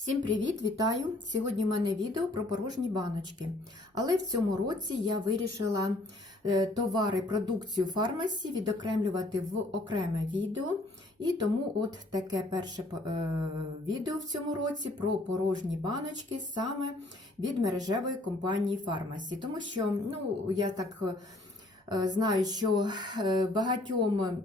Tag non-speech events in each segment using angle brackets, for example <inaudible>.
Всім привіт, вітаю! Сьогодні в мене відео про порожні баночки. Але в цьому році я вирішила е, товари, продукцію фармасі відокремлювати в окреме відео. І тому от таке перше е, відео в цьому році про порожні баночки саме від мережевої компанії Фармасі. Тому що ну, я так е, знаю, що багатьом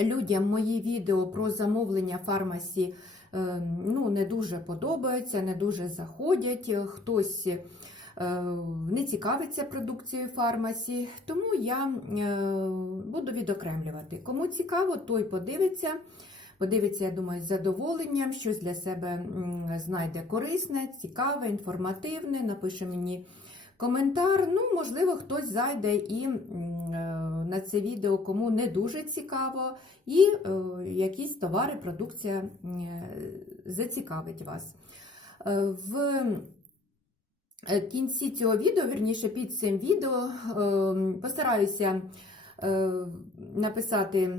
людям мої відео про замовлення фармасі е, ну, не дуже подобаються, не дуже заходять. Хтось е, не цікавиться продукцією фармасі, тому я е, буду відокремлювати. Кому цікаво, той подивиться. Подивиться, я думаю, з задоволенням, щось для себе знайде корисне, цікаве, інформативне, напише мені коментар. Ну, можливо, хтось зайде і на це відео, кому не дуже цікаво, і е, якісь товари, продукція е, зацікавить вас. Е, В кінці цього відео, вірніше під цим відео, постараюся написати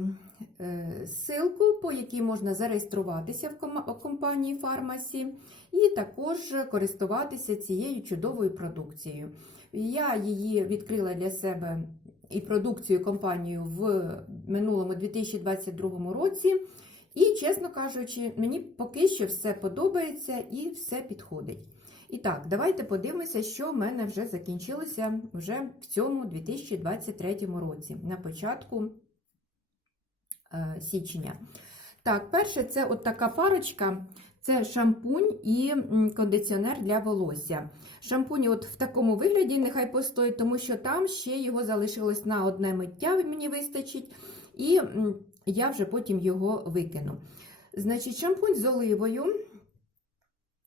ссылку, по якій можна зареєструватися в компанії Фармасі, і також користуватися цією чудовою продукцією. Я її відкрила для себе і продукцію компанію в минулому 2022 році. І, чесно кажучи, мені поки що все подобається і все підходить. І так, давайте подивимося, що в мене вже закінчилося вже в цьому 2023 році, на початку е, січня. Так, перше, це от така парочка. Це шампунь і кондиціонер для волосся. Шампунь от в такому вигляді нехай постоїть, тому що там ще його залишилось на одне миття, мені вистачить, і я вже потім його викину. Значить, шампунь з оливою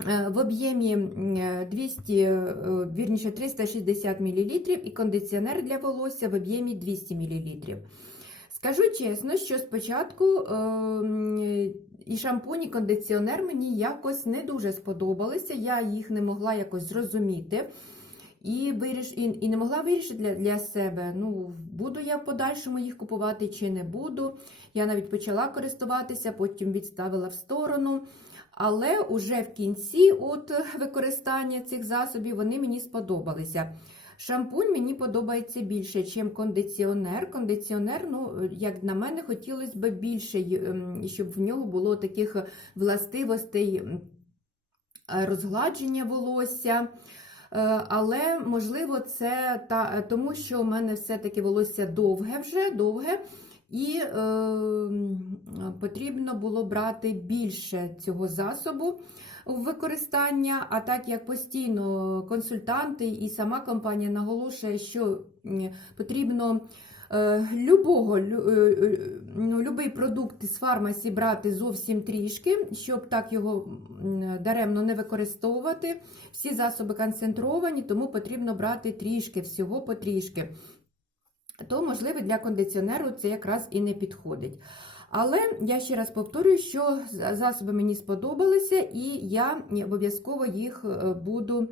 е, в об'ємі е, 200, е, вірніше 360 мл і кондиціонер для волосся в об'ємі 200 мл. Скажу чесно, що спочатку е, і шампунь, і кондиціонер мені якось не дуже сподобалися, я їх не могла якось зрозуміти. І виріш... і, і не могла вирішити для, для себе, ну, буду я в подальшому їх купувати чи не буду. Я навіть почала користуватися, потім відставила в сторону. Але уже в кінці от <laughs> використання цих засобів вони мені сподобалися. Шампунь мені подобається більше, ніж кондиціонер. Кондиціонер, ну, як на мене, хотілося б більше, ем, щоб в нього було таких властивостей розгладження волосся. Е, Але, можливо, це та, тому, що в мене все-таки волосся довге вже, довге, і е, потрібно було брати більше цього засобу в використання. А так як постійно консультанти і сама компанія наголошує, що потрібно е, любого, лю- е, е, ну, любий продукт з фармасі брати зовсім трішки, щоб так його даремно не використовувати. Всі засоби концентровані, тому потрібно брати трішки, всього потрішки. То, можливо, для кондиціонеру це якраз і не підходить. Але я ще раз повторюю, що засоби мені сподобалися, і я обов'язково їх е, буду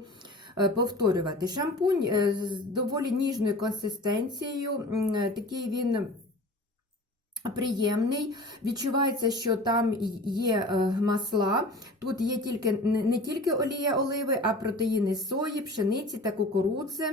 е, повторювати. Шампунь е, з доволі ніжною консистенцією, такий він. Приємний, відчувається, що там є масла. Тут є тільки не тільки олія оливи, а протеїни сої, пшениці та кукурудзи.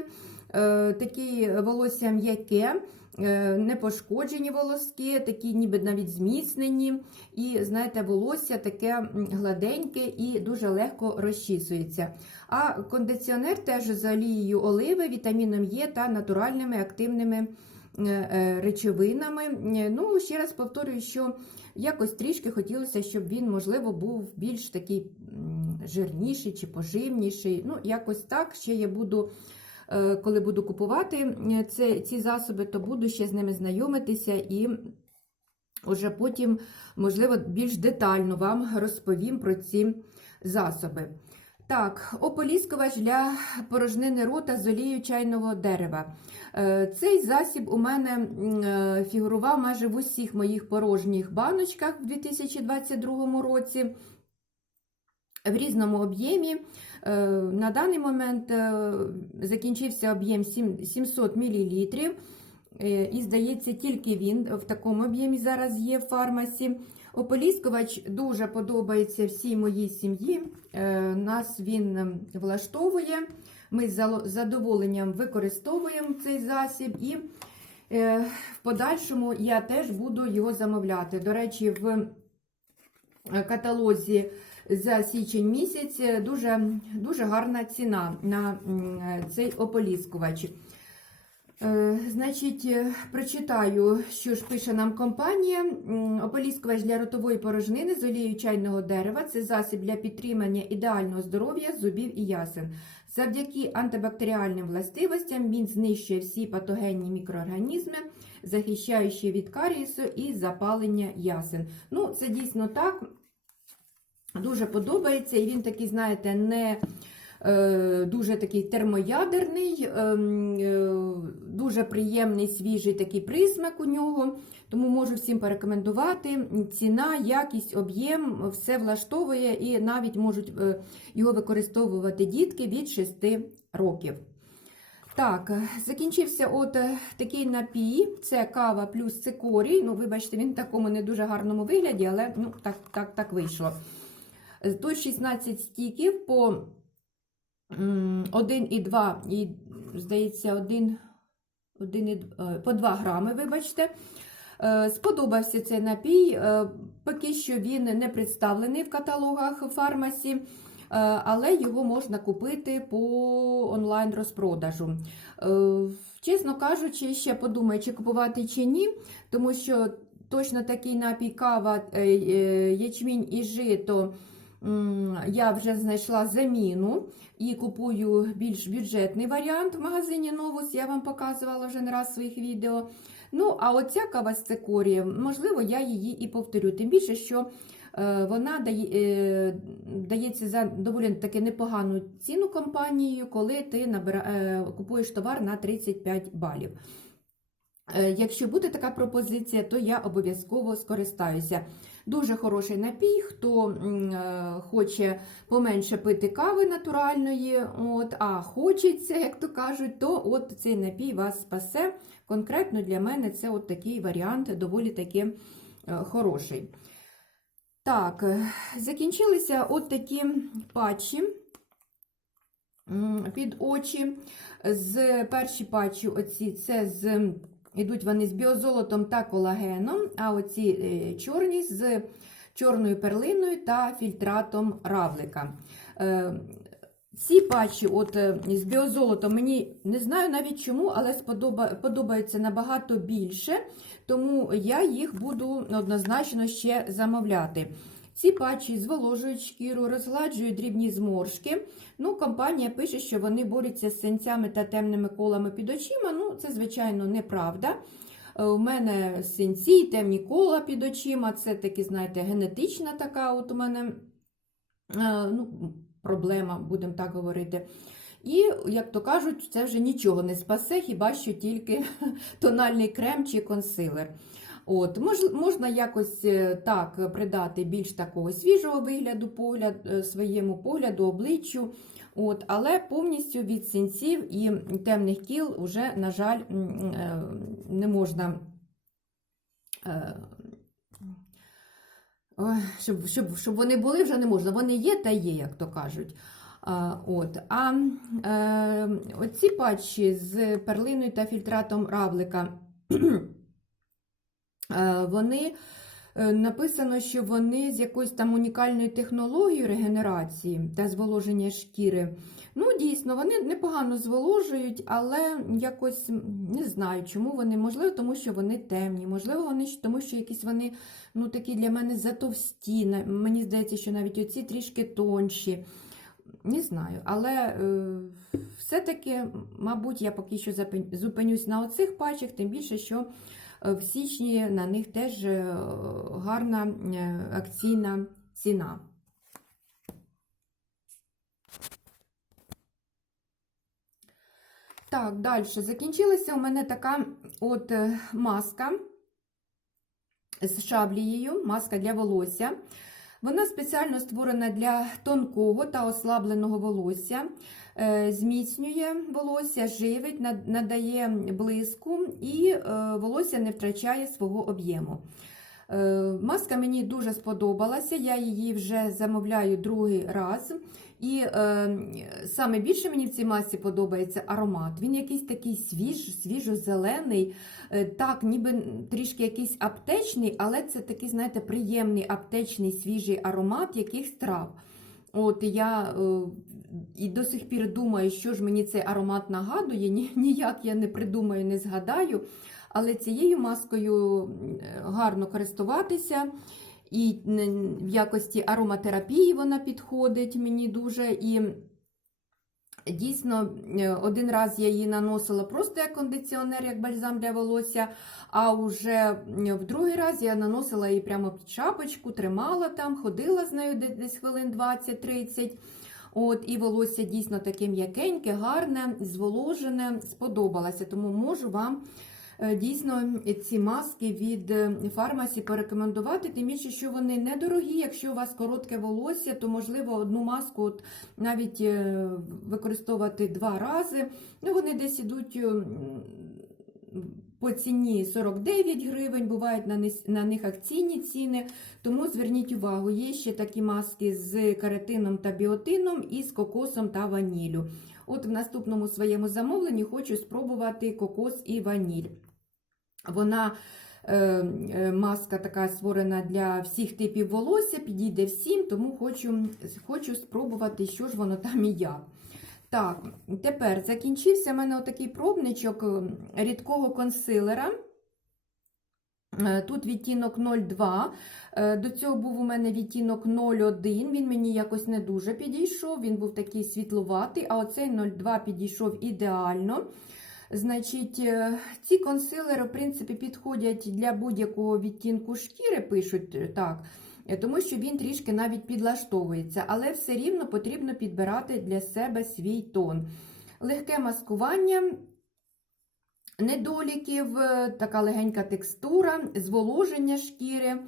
Е, Такі волосся м'яке, е, не пошкоджені волоски, такі ніби навіть зміцнені. І знаєте, волосся таке гладеньке і дуже легко розчісується. А кондиціонер теж з олією оливи, вітаміном Е та натуральними активними речовинами. Ну, ще раз повторюю, що якось трішки хотілося, щоб він, можливо, був більш такий жирніший чи поживніший. Ну, якось так. Ще я буду, коли буду купувати е, ці засоби, то буду ще з ними знайомитися і. Уже потім, можливо, більш детально вам розповім про ці засоби. Так, ополіскувач для порожнини рота з олією чайного дерева. Е, Цей засіб у мене е, фігурував майже в усіх моїх порожніх баночках в 2022 році. В різному об'ємі. Е, На даний момент е, закінчився об'єм 700 мл. Е, І, здається, тільки він в такому об'ємі зараз є в фармасі. Ополіскувач дуже подобається всій моїй сім'ї. Нас він ем, влаштовує. Ми з задоволенням використовуємо цей засіб і в подальшому я теж буду його замовляти. До речі, в каталозі за січень місяць дуже, дуже гарна ціна на цей ополіскувач. Е, Значить, прочитаю, що ж пише нам компанія. Ополіскувач для ротової порожнини з олією чайного дерева це засіб для підтримання ідеального здоров'я зубів і ясен. Завдяки антибактеріальним властивостям він знищує всі патогенні мікроорганізми, захищаючи від карієсу і запалення ясен. Ну, це дійсно так. Дуже подобається, і він такий, знаєте, не е, дуже такий термоядерний, ем, е, дуже приємний свіжий такий присмак у нього. Тому можу всім порекомендувати. Ціна, якість, об'єм все влаштовує і навіть можуть е, його використовувати дітки від 6 років. Так, е, закінчився от е, такий напій. Це кава плюс цикорій. Ну, вибачте, він в такому не дуже гарному вигляді, але ну, так, так, так вийшло. Тут 16 стіків по м, 1,2 і, здається, 1, 1, і е, по 2 грами, вибачте. Е, Сподобався цей напій. Е, Поки що він не представлений в каталогах фармасі, але його можна купити по онлайн-розпродажу. Чесно кажучи, ще подумаю, чи купувати чи ні, тому що точно такий напій кава, ячмінь і жито я вже знайшла заміну і купую більш бюджетний варіант в магазині Новус. Я вам показувала вже не раз в своїх відео. Ну, а оця кава з цикорієм, можливо, я її і повторю. Тим більше, що е, вона дає, е, дається за доволі таки непогану ціну компанією, коли ти набира, е, купуєш товар на 35 балів. Якщо буде така пропозиція, то я обов'язково скористаюся. Дуже хороший напій, хто е, хоче поменше пити кави натуральної, от, а хочеться, як то кажуть, то от цей напій вас спасе. Конкретно для мене це от такий варіант доволі таки е, хороший. Так, е, закінчилися от такі патчі під очі. З перші патчі оці це з ідуть вони з біозолотом та колагеном, а оці е, чорні з чорною перлиною та фільтратом равлика. Е, Ці патчі от, е, з біозолотом мені не знаю навіть чому, але сподоба, подобаються набагато більше, тому я їх буду однозначно ще замовляти. Ці патчі зволожують шкіру, розгладжують дрібні зморшки. Ну, Компанія пише, що вони борються з синцями та темними колами під очима. Ну, це, звичайно, неправда. Е, У мене синці, темні кола під очима. Це таки, знаєте, генетична така от у мене е, ну, проблема, будемо так говорити. І, як то кажуть, це вже нічого не спасе, хіба що тільки <laughs> тональний крем чи консилер. От, мож, можна якось е, так придати більш такого свіжого вигляду погляд, е, своєму погляду, обличчю. От, але повністю від синців і темних кіл вже, на жаль, е, не можна. Щоб, щоб, щоб вони були, вже не можна. Вони є та є, як то кажуть. А, от. а оці патчі з перлиною та фільтратом равлика, вони е, написано, що вони з якоюсь там унікальною технологією регенерації та зволоження шкіри. Ну, дійсно, вони непогано зволожують, але якось не знаю, чому вони. Можливо, тому що вони темні, можливо, вони тому, що якісь вони ну, такі для мене затовсті. Мені здається, що навіть оці трішки тонші. Не знаю, але е, все-таки, мабуть, я поки що зупинюсь на оцих патчах, тим більше, що е, в січні на них теж е, гарна е, акційна ціна. Так, далі. Закінчилася у мене така от е, маска з шаблією, маска для волосся. Вона спеціально створена для тонкого та ослабленого волосся, е, зміцнює волосся, живить, надає блиску і е, волосся не втрачає свого об'єму. Е, Маска мені дуже сподобалася, я її вже замовляю другий раз. І е, саме більше мені в цій масці подобається аромат. Він якийсь такий свіж, свіжо-зелений, е, так, ніби трішки якийсь аптечний, але це такий, знаєте, приємний аптечний свіжий аромат якихось трав. От я е, і до сих пір думаю, що ж мені цей аромат нагадує, ні, ніяк я не придумаю, не згадаю. Але цією маскою гарно користуватися. І в якості ароматерапії вона підходить мені дуже. І дійсно, е, один раз я її наносила просто як кондиціонер, як бальзам для волосся. А вже в другий раз я наносила її прямо під шапочку, тримала там, ходила з нею де- десь хвилин 20-30. От, і волосся дійсно таке м'якеньке, гарне, зволожене, сподобалося. Тому можу вам е, дійсно ці маски від е, фармасі порекомендувати. Тим більше, що вони недорогі. Якщо у вас коротке волосся, то можливо одну маску от, навіть е, використовувати два рази. Ну, вони десь ідуть. По ціні 49 гривень, бувають на них, акційні ціни, тому зверніть увагу, є ще такі маски з каретином та біотином і з кокосом та ваніллю. От в наступному своєму замовленні хочу спробувати кокос і ваніль. Вона е, е, маска така створена для всіх типів волосся, підійде всім, тому хочу, хочу спробувати, що ж воно там і як. Так, тепер закінчився в мене отакий пробничок е, рідкого консилера. Е, Тут відтінок 02. Е, До цього був у мене відтінок 01. Він мені якось не дуже підійшов. Він був такий світловатий, а оцей 02 підійшов ідеально. Значить, е, ці консилери, в принципі, підходять для будь-якого відтінку шкіри, пишуть так, тому що він трішки навіть підлаштовується, але все рівно потрібно підбирати для себе свій тон. Легке маскування. Недоліків, е, така легенька текстура, зволоження шкіри.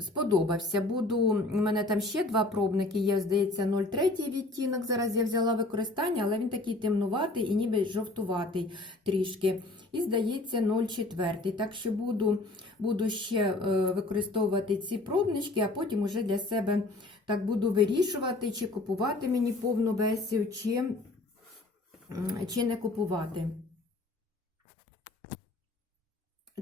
Сподобався. Буду, у мене там ще два пробники є, здається, 0,3 відтінок. Зараз я взяла використання, але він такий темнуватий і ніби жовтуватий трішки. І, здається, 0,4. Так що буду, буду ще е, використовувати ці пробнички, а потім уже для себе так буду вирішувати, чи купувати мені повну версію, чи, чи не купувати.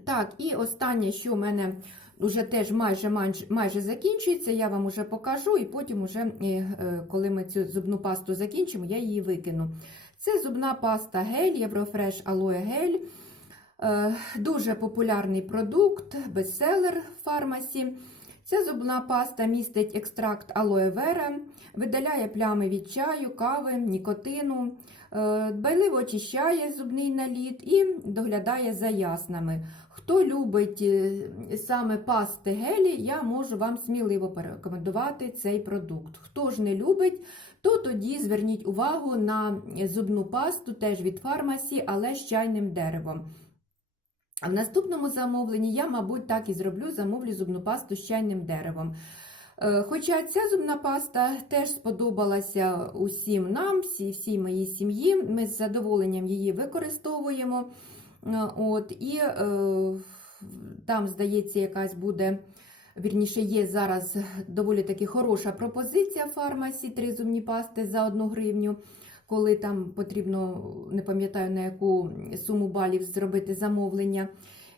Так, і останнє, що в мене вже теж майже, майже, майже закінчується, я вам вже покажу, і потім, уже, е, е, коли ми цю зубну пасту закінчимо, я її викину. Це зубна паста гель, Єврофреш Алоє гель. Е, Дуже популярний продукт, бестселер в фармасі. Ця зубна паста містить екстракт алоє вера, видаляє плями від чаю, кави, нікотину, дбайливо очищає зубний наліт і доглядає за яснами. Хто любить е, саме пасти гелі, я можу вам сміливо порекомендувати цей продукт. Хто ж не любить, то тоді зверніть увагу на зубну пасту теж від фармасі, але з чайним деревом. А в наступному замовленні я, мабуть, так і зроблю, замовлю зубну пасту з чайним деревом. Е, Хоча ця зубна паста теж сподобалася усім нам, всій, всій моїй сім'ї. Ми з задоволенням її використовуємо. От, і е, там, здається, якась буде. Вірніше, є зараз доволі таки хороша пропозиція фармасі три зубні пасти за 1 гривню, коли там потрібно, не пам'ятаю на яку суму балів зробити замовлення.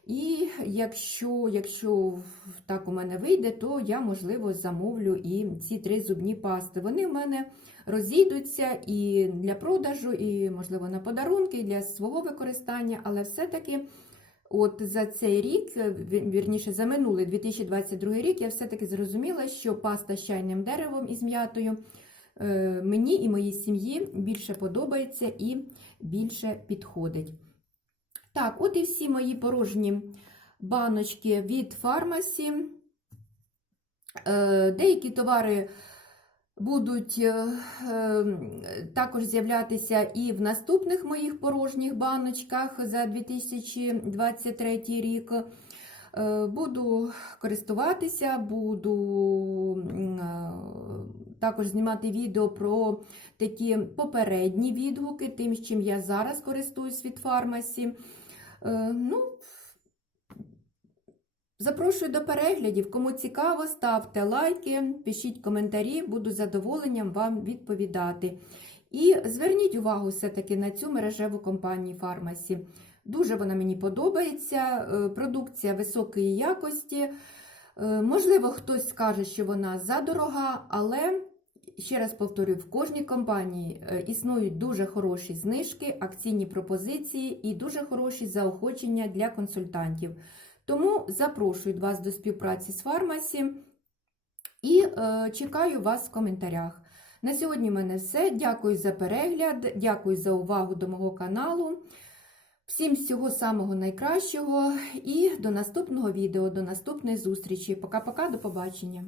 І якщо, якщо так у мене вийде, то я, можливо, замовлю і ці три зубні пасти. Вони в мене розійдуться і для продажу, і, можливо, на подарунки, і для свого використання, але все-таки. От за цей рік, ві- вірніше, за минулий 2022 рік, я все-таки зрозуміла, що паста з чайним деревом і з м'ятою е, мені і моїй сім'ї більше подобається і більше підходить. Так, от і всі мої порожні баночки від фармасі. Е, Деякі товари будуть е, е, також з'являтися і в наступних моїх порожніх баночках за 2023 рік. Буду користуватися, буду також знімати відео про такі попередні відгуки, тим, чим я зараз користуюсь від фармасі. Е, Ну, Запрошую до переглядів. Кому цікаво, ставте лайки, пишіть коментарі, буду задоволенням вам відповідати. І зверніть увагу все-таки на цю мережеву компанію Фармасі. Дуже вона мені подобається. е, Продукція високої якості. Е, Можливо, хтось скаже, що вона задорога, але ще раз повторюю, в кожній компанії е, існують дуже хороші знижки, акційні пропозиції і дуже хороші заохочення для консультантів. Тому запрошую вас до співпраці з Фармасі і е, чекаю вас в коментарях. На сьогодні в мене все. Дякую за перегляд, дякую за увагу до мого каналу. Всім всього самого найкращого і до наступного відео, до наступної зустрічі. Пока-пока, до побачення!